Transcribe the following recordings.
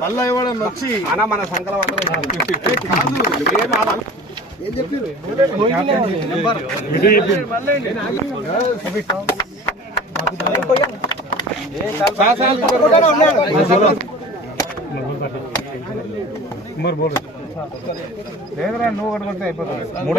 మళ్ళా ఎవడన్నా వచ్చి అన్న మన కాదు లేదురా నువ్వు ఒకటి కొడితే అయిపోతుంది మూడు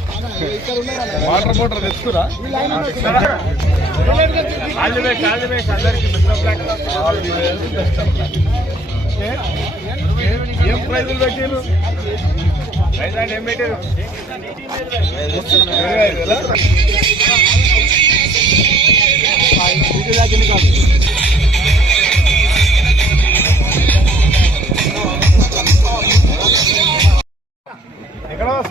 వాటర్ మోటార్ తెచ్చుకురా. ఏం ప్రైజులు పెట్టారు ఏం పెట్టారు ఇరవై ఐదు వేలా?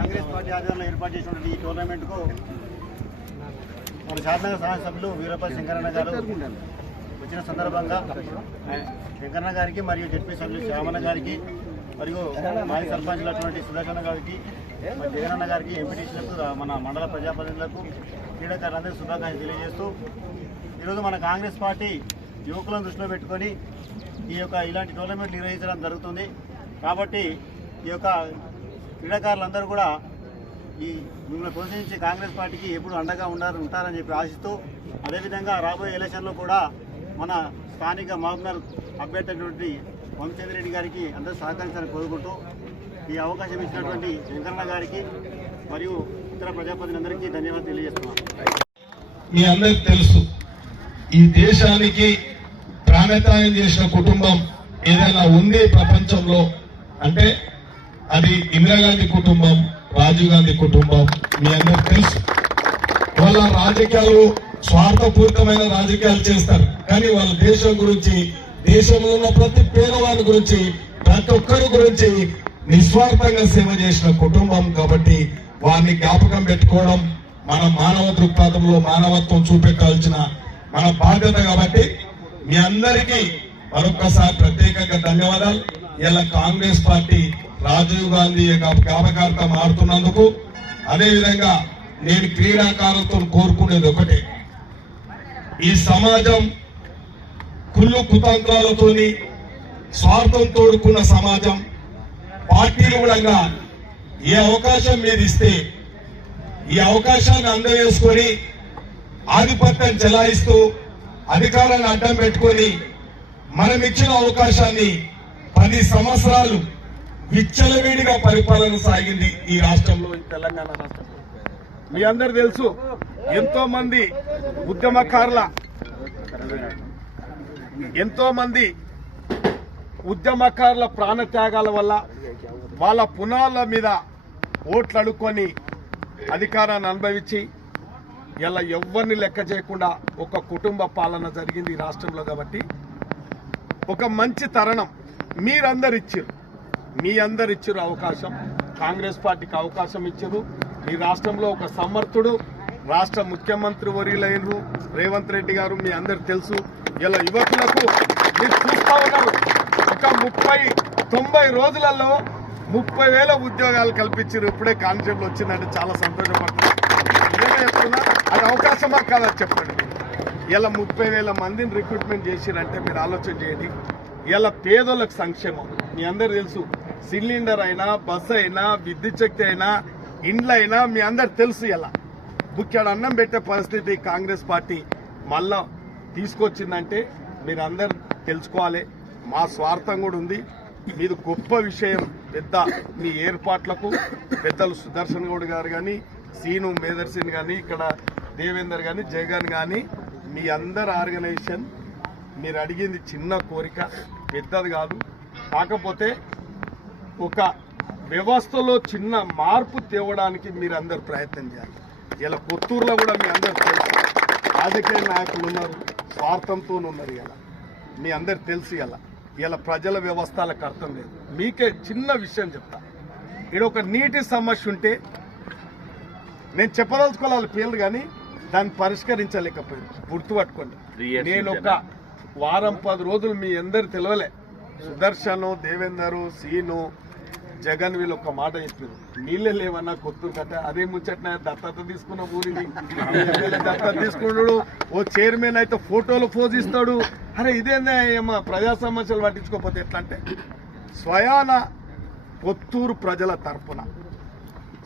కాంగ్రెస్ పార్టీ ఆధ్వర్యంలో ఏర్పాటు చేసినటువంటి ఈ టోర్నమెంట్కు మన శాసనసభ సభ్యులు వీరప్ప శంకరన్న గారు వచ్చిన సందర్భంగా శంకరన్న గారికి మరియు జడ్పీ సభ్యులు శ్యామన్న గారికి మరియు మాజీ సర్పంచులు అటువంటి సుదర్శన గారికి జగనన్న గారికి ఎంపీటీసీలకు మన మండల ప్రజాప్రతినిధులకు క్రీడాకారులందరికీ శుభాకాంక్షలు తెలియజేస్తూ ఈరోజు మన కాంగ్రెస్ పార్టీ యువకులను దృష్టిలో పెట్టుకొని ఈ యొక్క ఇలాంటి టోర్నమెంట్ నిర్వహించడం జరుగుతుంది. కాబట్టి ఈ యొక్క క్రీడాకారులందరూ కూడా ఈ మిమ్మల్ని ప్రోత్సహించే కాంగ్రెస్ పార్టీకి ఎప్పుడు అండగా ఉండాలని ఉంటారని చెప్పి ఆశిస్తూ అదేవిధంగా రాబోయే ఎలక్షన్లో కూడా మన స్థానిక మహబూబ్నగర్ అభ్యర్థి అయినటువంటి వంశేంద్రెడ్డి గారికి అందరూ సహకరించాలని కోరుకుంటూ ఈ అవకాశం ఇచ్చినటువంటి వెంకన్న గారికి మరియు ఇతర ప్రజాప్రతినిధులందరికీ ధన్యవాదాలు తెలియజేస్తున్నాను మీ అందరికి తెలుసు ఈ దేశానికి ప్రాణత్యాగం చేసిన కుటుంబం ఏదైనా ఉంది ప్రపంచంలో అంటే అది ఇందిరాగాంధీ కుటుంబం రాజీవ్ గాంధీ కుటుంబం మీ అందరికి తెలుసు. వాళ్ళ రాజకీయాలు స్వార్థపూరితమైన రాజకీయాలు చేస్తారు. కానీ వాళ్ళ దేశం గురించి దేశంలో ఉన్న ప్రతి పేదవాడి గురించి ప్రతి ఒక్కరి గురించి నిస్వార్థంగా సేవ చేసిన కుటుంబం కాబట్టి వారిని జ్ఞాపకం పెట్టుకోవడం మన మానవ దృక్పథంలో మానవత్వం చూపెట్టాల్సిన మన బాధ్యత కాబట్టి మీ అందరికీ మరొకసారి ప్రత్యేకంగా ధన్యవాదాలు. ఇలా కాంగ్రెస్ పార్టీ రాజీవ్ గాంధీ యొక్క జ్ఞాపకార్థం మారుతున్నందుకు అదేవిధంగా నేను క్రీడాకారులతో కోరుకునేది ఒకటే. ఈ సమాజం కుళ్ళు కుతంత్రాలతోని స్వార్థం తోడుకున్న సమాజం పార్టీలు కూడా ఏ అవకాశం మీద ఇస్తే ఈ అవకాశాన్ని అందజేసుకొని ఆధిపత్యం చెలాయిస్తూ అధికారాన్ని అడ్డం పెట్టుకొని మనం ఇచ్చిన అవకాశాన్ని పది సంవత్సరాలు విచ్చలవిడిగా పరిపాలన సాగింది ఈ రాష్ట్రంలో. తెలంగాణ రాష్ట్రంలో మీ అందరు తెలుసు ఎంతో మంది ఉద్యమకారుల ఎంతో మంది ఉద్యమకారుల ప్రాణత్యాగాల వల్ల వాళ్ళ పునాల మీద ఓట్లు అడుక్కొని అధికారాన్ని అనుభవించి ఇలా ఎవరిని లెక్క చేయకుండా ఒక కుటుంబ పాలన జరిగింది ఈ రాష్ట్రంలో కాబట్టి ఒక మంచి తరుణం. మీరందరు ఇచ్చారు మీ అందరు ఇచ్చారు అవకాశం. కాంగ్రెస్ పార్టీకి అవకాశం ఇచ్చారు. ఈ రాష్ట్రంలో ఒక సమర్థుడు రాష్ట్ర ముఖ్యమంత్రి వర్యులైనరు రేవంత్ రెడ్డి గారు మీ అందరు తెలుసు. ఇలా యువకులకు మీరు చూస్తా ఉన్నారు. ఒక ముప్పై తొంభై రోజులలో ముప్పై వేల ఉద్యోగాలు కల్పించారు. ఇప్పుడే కానిస్టేబుల్ వచ్చిందంటే చాలా సంతోషపడుతున్నారు నిజంగా చెప్తున్నా? అది అవకాశమా కాదా? చెప్పండి. ఇలా ముప్పై వేల మందిని రిక్రూట్మెంట్ చేసిరంటే మీరు ఆలోచన చేయండి. ఇలా పేదోళ్ళకి సంక్షేమం. మీ అందరు తెలుసు సిలిండర్ అయినా బస్ అయినా విద్యుత్ శక్తి అయినా ఇండ్లు అయినా మీ అందరు తెలుసు ఇలా. బుక్కాడు అన్నం పెట్టే పరిస్థితి కాంగ్రెస్ పార్టీ మళ్ళా తీసుకొచ్చిందంటే మీరు అందరు తెలుసుకోవాలి. మా స్వార్థం కూడా ఉంది. మీది గొప్ప విషయం పెద్ద మీ ఏర్పాట్లకు పెద్దలు సుదర్శన్ గౌడ్ గారు కానీ సీను మేదర్సిన్ కానీ ఇక్కడ దేవేందర్ కానీ జగన్ కానీ మీ అందరు ఆర్గనైజేషన్ మీరు అడిగింది చిన్న కోరిక పెద్దది కాదు. కాకపోతే ఒక వ్యవస్థలో చిన్న మార్పు తేవడానికి మీరు అందరు ప్రయత్నం చేయాలి. ఇలా కొత్తూరులో కూడా మీ అందరు తెలుసు. రాజకీయ నాయకులు ఉన్నారు స్వార్థంతో ఉన్నారు ఇలా. మీ అందరు తెలుసు ఇలా. ఇలా ప్రజల వ్యవస్థలకు అర్థం లేదు. మీకే చిన్న విషయం చెప్తా. ఇక్కడ ఒక నీటి సమస్య ఉంటే నేను చెప్పదలుచుకోవాలి పేర్లు కానీ దాన్ని పరిష్కరించలేకపోయింది గుర్తుపట్టుకోండి. నేను ఒక వారం పది రోజులు మీ అందరు తెలియలే సుదర్శను దేవేందరు సీను జగన్ వీళ్ళు ఒక మాట చెప్పారు. నీళ్ళే లేవన్నా కొత్తూరు కట్ట. అదే ముచ్చట్న దత్తత తీసుకున్న ఊరిని దత్తత తీసుకున్నాడు. ఓ చైర్మన్ అయితే ఫోటోలు పోజ్ ఇస్తాడు. అరే ఇదేందా ఏమో ప్రజా సమస్యలు పట్టించుకోకపోతే ఎట్లా అంటే స్వయాన కొత్తూరు ప్రజల తరపున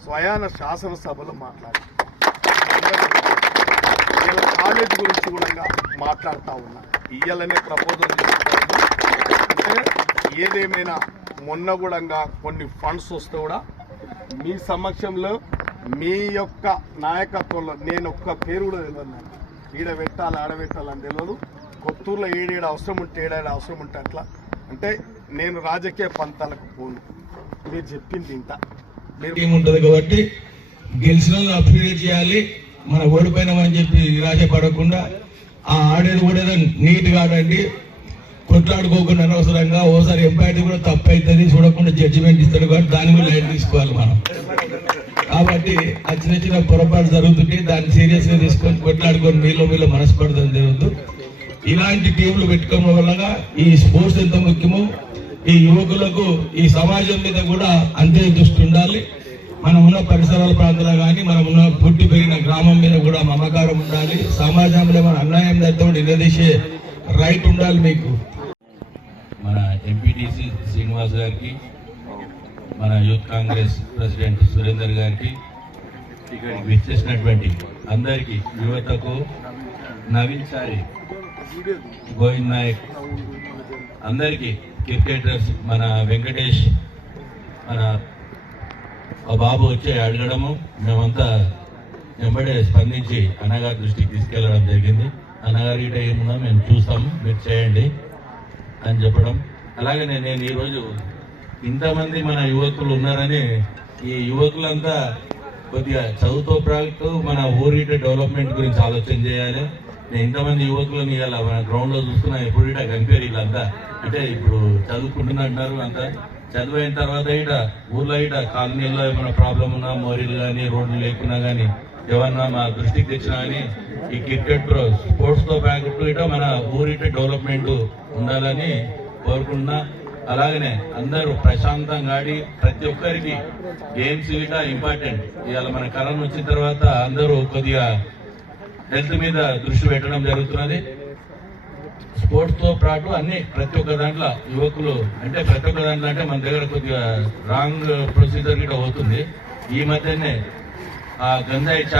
స్వయాన శాసనసభలో మాట్లాడు. కాలేజ్ గురించి కూడా మాట్లాడుతూ ఉన్నా. ఇయ్యాలనే ప్రపోజల్ అంటే ఏదేమైనా మొన్న కూడా కొన్ని ఫండ్స్ వస్తే కూడా మీ సమక్షంలో మీ యొక్క నాయకత్వంలో నేను ఒక్క పేరు కూడా తెలియదు ఈడ పెట్టాలి ఆడబెట్టాలని తెలియదు కొత్తూరులో ఏడేడు అవసరం ఉంటే ఏడాడు అవసరం ఉంటే అట్లా. అంటే నేను రాజకీయ పంతాలకు పోను. మీరు చెప్పింది ఇంత మీరు ఉంటుంది కాబట్టి గెలిచిన అభివృద్ధి చేయాలి. మన ఓడిపోయినామని చెప్పి నిరాశ పడకుండా ఆ ఆడేది కూడా నీట్గా ఆడండి కొట్లాడుకోకుండా అనవసరంగా ఓసారి ఎంపైటీ కూడా తప్పు అవుతుంది చూడకుండా జడ్జిమెంట్ ఇస్తాడు కాబట్టి దాని కూడా లైట్ తీసుకోవాలి మనం. కాబట్టి ఆ చిన్న చిన్న పొరపాటు జరుగుతుంటే దాన్ని సీరియస్గా తీసుకొని కొట్లాడుకొని మీలో మీలో మనస్పడడం జరుగుతూ ఇలాంటి టీంలు పెట్టుకోవడం వల్ల ఈ స్పోర్ట్స్ ఎంత ముఖ్యమో ఈ యువకులకు ఈ సమాజం మీద కూడా అంతే దృష్టి ఉండాలి. మనం ఉన్న పరిసరాల ప్రాంతంలో కానీ మనం ఉన్న పుట్టి పెరిగిన గ్రామం మీద కూడా మమకారం ఉండాలి. సమాజంలో మన అన్యాయం అయితే నిలదీసే రైట్ ఉండాలి మీకు. మన ఎంపీటీసీ శ్రీనివాస్ గారికి మన యూత్ కాంగ్రెస్ ప్రెసిడెంట్ సురేందర్ గారికి విచ్చేసినటువంటి అందరికీ యువతకు నవీన్ సారి గోవింద్ నాయక్ అందరికీ క్రికెటర్స్ మన వెంకటేష్ మన ఆ బాబు వచ్చి అడగడము మేమంతా వెంబడే స్పందించి అన్నగారి దృష్టికి తీసుకెళ్ళడం జరిగింది. అన్నగారి ఇట ఏమున్నా మేము చూస్తాము మీరు చేయండి అని చెప్పడం. అలాగే నేను ఈరోజు ఇంతమంది మన యువకులు ఉన్నారని ఈ యువకులంతా కొద్దిగా చదువుతో ప్రాక్టు మన ఊరిట డెవలప్మెంట్ గురించి ఆలోచన చేయాలి. నేను ఇంతమంది యువకులను ఇవాళ మన గ్రౌండ్లో చూస్తున్నా ఎప్పుడు ఇట వీళ్ళంతా. అంటే ఇప్పుడు చదువుకుంటున్నారు అంతా చదివైన తర్వాత ఇట ఊర్లో ఇట కాలనీలో ఏమైనా ప్రాబ్లం ఉన్నా మోరీలు కానీ రోడ్లు లేకున్నా కానీ ఏమన్నా మా దృష్టికి తెచ్చినా కానీ ఈ క్రికెట్ స్పోర్ట్స్తో తో ఇట మన ఊరిట డెవలప్మెంట్ ఉండాలని కోరుకుంటున్నా. అలాగనే అందరూ ప్రశాంతంగా ఆడి ప్రతి ఒక్కరికి గేమ్స్ ఇట ఇంపార్టెంట్ ఇవాళ మన కరోనా వచ్చిన తర్వాత అందరూ కొద్దిగా హెల్త్ మీద దృష్టి పెట్టడం జరుగుతున్నది. స్పోర్ట్స్తో పాటు అన్ని ప్రతి ఒక్క దాంట్లో యువకులు అంటే ప్రతి ఒక్క దాంట్లో అంటే మన దగ్గర కొద్దిగా రాంగ్ ప్రొసీజర్ గిట్ట అవుతుంది. ఈ మధ్యనే ఆ గంజాయి